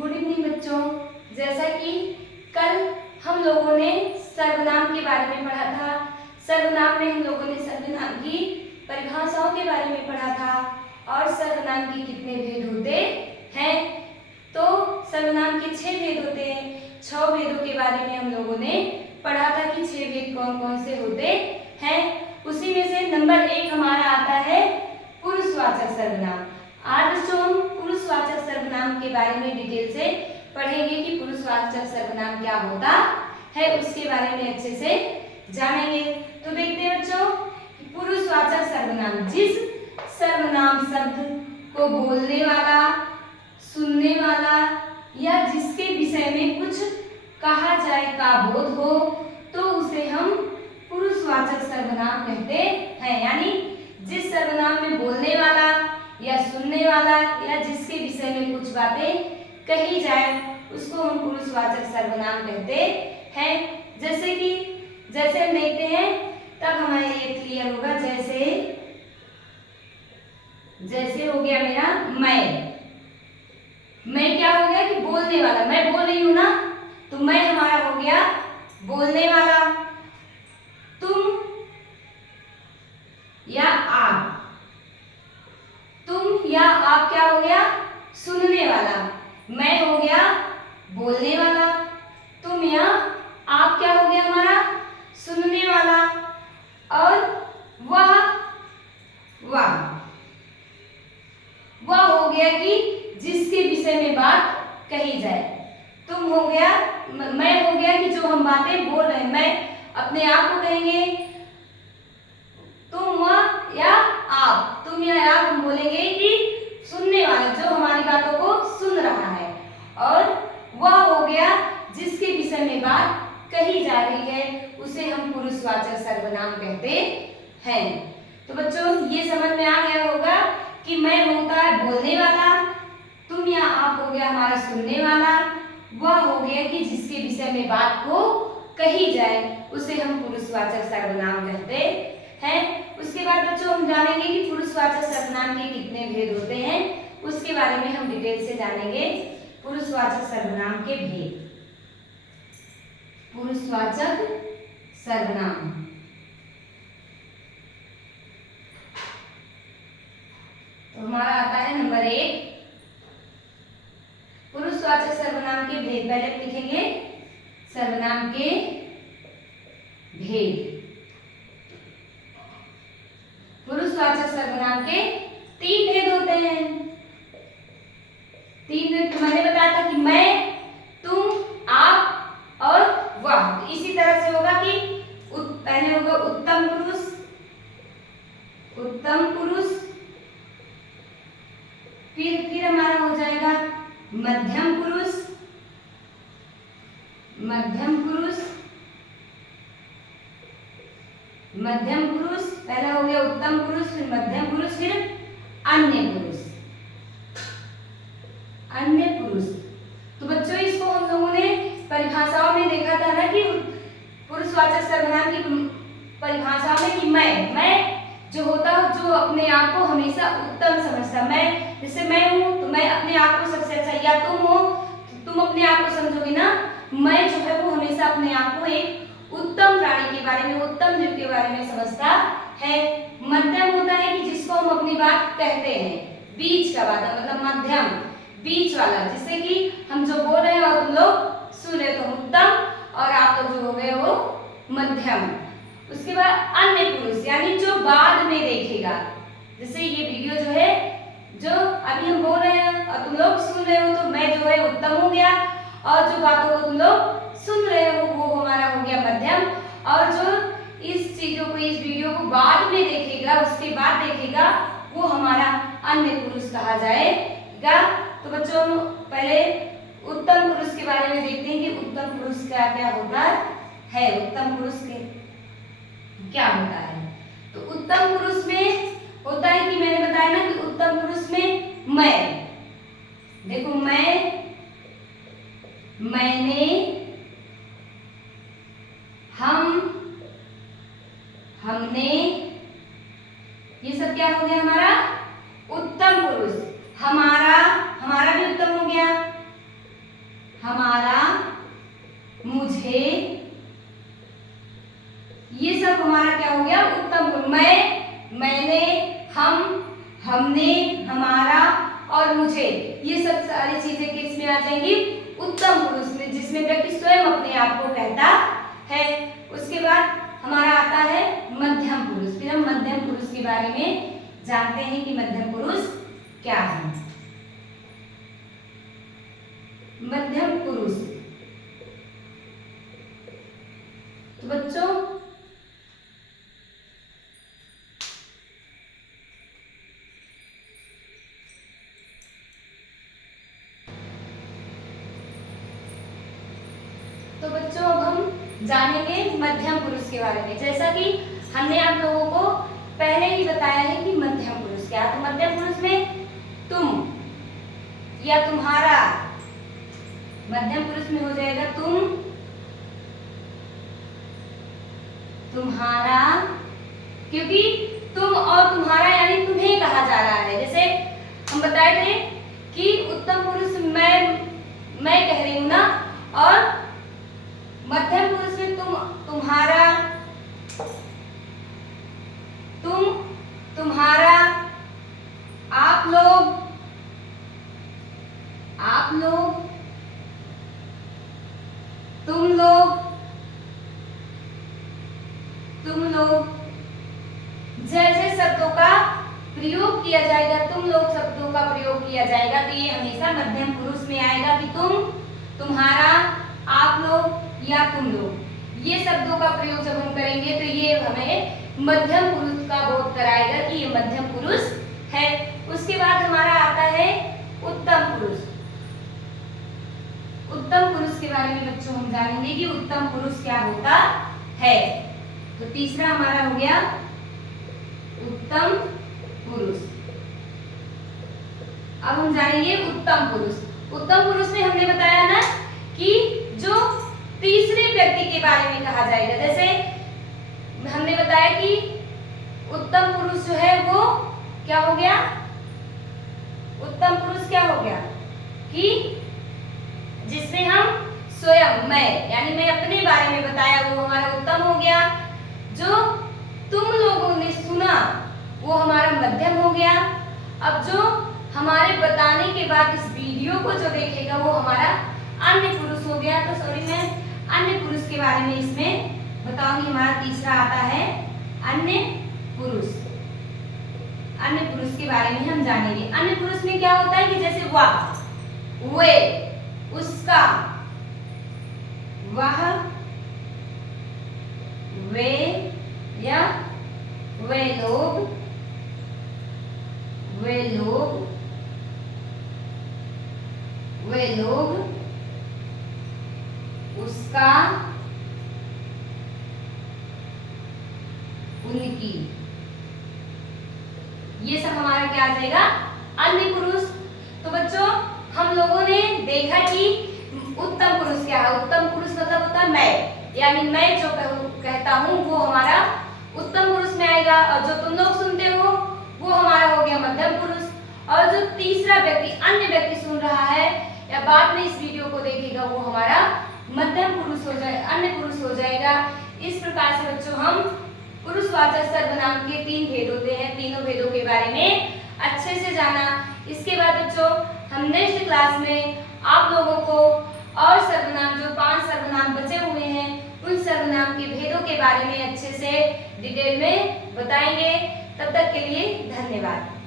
Good evening बच्चों। जैसा कि कल हम लोगों ने सर्वनाम के बारे में पढ़ा था। सर्वनाम में हम लोगों ने सर्वनाम की परिभाषाओं के बारे में पढ़ा था और सर्वनाम के कितने भेद होते हैं। तो सर्वनाम के 6 भेद होते हैं। 6 भेदों के बारे में हम लोगों ने पढ़ा था कि 6 भेद कौन कौन से होते हैं। उसी में से नंबर 1 हमारा आता है पुरुषवाचक सर्वनाम। आज बच्चों हम पुरुषवाचक सर्वनाम के बारे में डिटेल से पढ़ेंगे कि पुरुषवाचक सर्वनाम क्या होता है, उसके बारे में अच्छे से जानेंगे। तो देखते हैं बच्चों, पुरुषवाचक सर्वनाम जिस सर्वनाम शब्द को बोलने वाला, सुनने वाला या जिसके विषय में कुछ कहा जाए का बोध हो तो उसे हम पुरुषवाचक सर्वनाम कहते हैं। यानी जिस सर्वनाम में बोलने वाला या सुनने वाला या जिसके विषय में कुछ बातें कही जाए उसको हम पुरुषवाचक सर्वनाम कहते हैं। जैसे हम देखते हैं तब हमारे ये क्लियर होगा। जैसे हो गया मेरा मैं क्या हो गया कि बोलने वाला, मैं बोल रही हूं ना, तो मैं हमारा हो गया बोलने वाला। तुम या आप क्या हो गया सुनने वाला। मैं हो गया बोलने वाला, तुम या आप क्या हो गया हमारा सुनने वाला, और वह हो गया कि जिसके विषय में बात कही जाए। तुम हो गया, मैं हो गया कि जो हम बातें बोल रहे हैं, मैं अपने आप को कहेंगे तुम या आप, तुम या आप हम बोलेंगे कि सुनने वाला जो हमारी बातों को सुन रहा है, और वह हो गया जिसके विषय में बात कही जा रही है उसे हम पुरुषवाचक सर्वनाम कहते हैं। तो बच्चों ये समझ में आ गया होगा कि मैं होता है बोलने वाला, तुम या आप हो गया हमारा सुनने वाला, वह हो गया कि जिसके विषय में बात को कही जाए उसे हम पुरुषवाचक सर्वनाम कहते हैं। उसके बाद बच्चों हम जानेंगे कि पुरुषवाचक सर्वनाम के कितने भेद होते हैं, उसके बारे में हम डिटेल से जानेंगे। पुरुषवाचक सर्वनाम के भेद। पुरुषवाचक सर्वनाम तो हमारा आता है नंबर 1 पुरुषवाचक सर्वनाम के भेद। पहले लिखेंगे सर्वनाम के भेद। पुरुषवाचक सर्वनाम के 3 भेद होते हैं। 3 भेद मैंने बताया था कि मैं, तुम, आप और वह। इसी तरह से होगा कि पहले होगा उत्तम पुरुष, फिर हमारा हो जाएगा मध्यम पुरुष, पहला हो गया उत्तम पुरुष, फिर मध्यम पुरुष, फिर अन्य पुरुष। तो बच्चों इसको हम लोगों ने परिभाषाओं में देखा था ना कि पुरुषवाचक सर्वनाम की परिभाषा में कि मैं जो होता हूँ, जो अपने आप को हमेशा उत्तम समझता। मैं जैसे मैं हूँ तो मैं अपने आप को सबसे अच्छा, या तुम हो तो तुम अपने आप को समझोगे ना, मैं जो है वो हमेशा अपने आप को एक उत्तम प्राणी के बारे में, उत्तम जीव के बारे में समझता है। मध्यम होता है कि जिसको हम अपनी बात कहते हैं, बीच का बात मतलब मध्यम, बीच वाला, जिससे कि हम जो बोल रहे हैं और तुम लोग सुन रहे हो, तो उत्तम, और आप लोग जो हो गए वो मध्यम। उसके बाद अन्य पुरुष यानी जो बाद में देखेगा। जैसे ये वीडियो जो है, जो अभी हम बोल रहे हैं और तुम लोग सुन रहे हो, तो मैं जो है उत्तम हो गया, और जो बातों को तुम लोग सुन रहे हो वो हमारा हो गया मध्यम, और जो इस चीजों को, इस वीडियो को बाद में देखेगा, उसके बाद देखेगा, वो हमारा अन्य पुरुष कहा जाएगा। तो बच्चों पहले उत्तम पुरुष के बारे में देखते हैं कि उत्तम पुरुष क्या क्या होता है। उत्तम पुरुष के क्या होता है? तो उत्तम पुरुष में होता है कि मैंने बताया ना कि उत्तम पुरुष में मैं, देखो मैंने, हमने, ये सब क्या हो गया हमारा उत्तम पुरुष। हमारा भी उत्तम हो गया, हमने, हमारा और मुझे, ये सब सारी चीजें किस में आ जाएंगी? उत्तम पुरुष में, जिसमें व्यक्ति स्वयं अपने आप को कहता है। उसके बाद हमारा आता है मध्यम पुरुष। फिर हम मध्यम पुरुष के बारे में जानते हैं कि मध्यम पुरुष क्या है। मध्यम पुरुष, तो बच्चों अब हम जानेंगे मध्यम पुरुष के बारे में। जैसा कि हमने आप लोगों को पहले ही बताया है कि मध्यम पुरुष क्या है। तो मध्यम पुरुष में तुम या तुम्हारा, मध्यम पुरुष में हो जाएगा तुम, तुम्हारा, क्योंकि तुम और तुम्हारा यानी तुम्हें कहा जा रहा है। जैसे हम बताए थे कि उत्तम पुरुष मैं कह रही हूं ना, और मध्यम पुरुष में तुम, तुम्हारा, तुम, तुम्हारा, आप लोग, तुम लोग, जैसे शब्दों का प्रयोग किया जाएगा, तुम लोग शब्दों का प्रयोग किया जाएगा, तो ये हमेशा मध्यम पुरुष में आएगा कि तुम, तुम्हारा, आप लोग या तुम लोग। ये शब्दों का प्रयोग जब हम करेंगे तो ये हमें मध्यम पुरुष का बोध कराएगा कि ये मध्यम पुरुष है। उसके बाद हमारा आता है उत्तम पुरुष। उत्तम पुरुष के बारे में बच्चों हम जानेंगे कि उत्तम पुरुष क्या होता है। तो तीसरा हमारा हो गया उत्तम पुरुष। अब हम जानेंगे उत्तम पुरुष। उत्तम पुरुष में हमने बताया ना कि जो तीसरे व्यक्ति के बारे में कहा जाएगा। जैसे हमने बताया कि उत्तम पुरुष जो है वो क्या हो गया? उत्तम पुरुष क्या हो गया कि जिसमें हम स्वयं, मैं यानी मैं अपने बारे में बताया, वो हमारा उत्तम हो गया। जो तुम लोगों ने सुना वो हमारा मध्यम हो गया। अब जो हमारे बताने के बाद इस वीडियो को जो देखेगा वो हमारा अन्य पुरुष हो गया। तो सॉरी, मैं अन्य पुरुष के बारे में इसमें बताऊंगी। हमारा तीसरा आता है अन्य पुरुष। अन्य पुरुष के बारे में हम जानेंगे। अन्य पुरुष में क्या होता है कि जैसे वह, वे, उसका, वह, वे या वे लोग, वे लोग, वे लोग, उसका, उनकी, ये सब हमारा क्या आ जाएगा? अन्य पुरुष। तो बच्चों हम लोगों ने देखा कि उत्तम पुरुष क्या है। उत्तम पुरुष मतलब होता है मैं, यानी मैं जो कहता हूँ वो हमारा उत्तम पुरुष में आएगा। और जो तुम लोग सुनते हो वो हमारा हो गया मध्यम पुरुष। और जो तीसरा व्यक्ति, अन्य व्यक्ति सुन रहा है या बाद में इस वीडियो को देखेगा वो हमारा मध्यम पुरुष हो जाए, अन्य पुरुष हो जाएगा। इस प्रकार से बच्चों हम पुरुषवाचक सर्वनाम के 3 भेद होते हैं, तीनों भेदों के बारे में अच्छे से जाना। इसके बाद बच्चों हम नेक्स्ट क्लास में आप लोगों को और सर्वनाम, जो 5 सर्वनाम बचे हुए हैं, उन सर्वनाम के भेदों के बारे में अच्छे से डिटेल में बताएंगे। तब तक के लिए धन्यवाद।